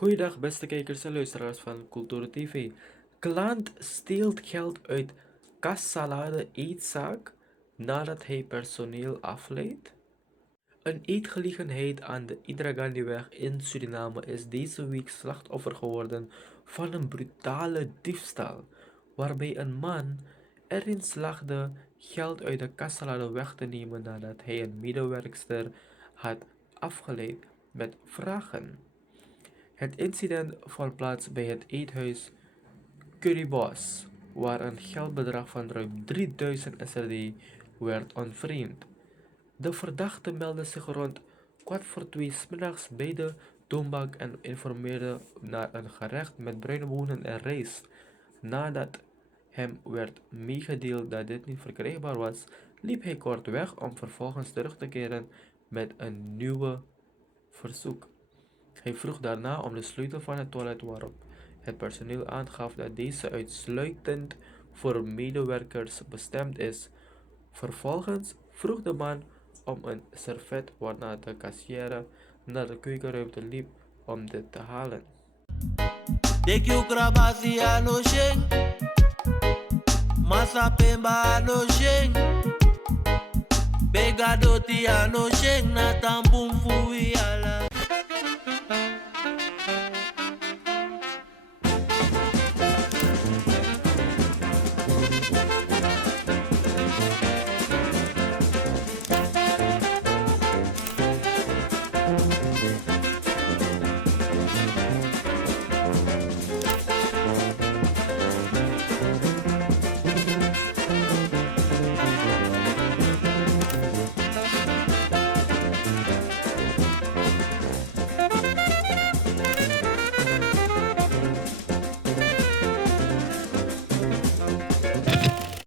Goeiedag beste kijkers en luisteraars van Cultuur TV. Klant steelt geld uit kassalade eetzaak nadat hij personeel afleidt. Een eetgelegenheid aan de Indragandiweg in Suriname is deze week slachtoffer geworden van een brutale diefstal, waarbij een man erin slaagde geld uit de kassalade weg te nemen nadat hij een medewerkster had afgeleid met vragen. Het incident vond plaats bij het eethuis Currybos, waar een geldbedrag van ruim 3000 SRD werd ontvreemd. De verdachte meldde zich rond 1:15 's middags bij de toonbank en informeerde naar een gerecht met bruine bonen en rijst. Nadat hem werd meegedeeld dat dit niet verkrijgbaar was, liep hij kort weg om vervolgens terug te keren met een nieuwe verzoek. Hij vroeg daarna om de sleutel van het toilet, waarop het personeel aangaf dat deze uitsluitend voor medewerkers bestemd is. Vervolgens vroeg de man om een servet, waarna de kassière naar de keukenruimte liep om dit te halen. Dekio krabasi ano sheng, masa pemba ano sheng, begadoti ano sheng na tampum fui ala.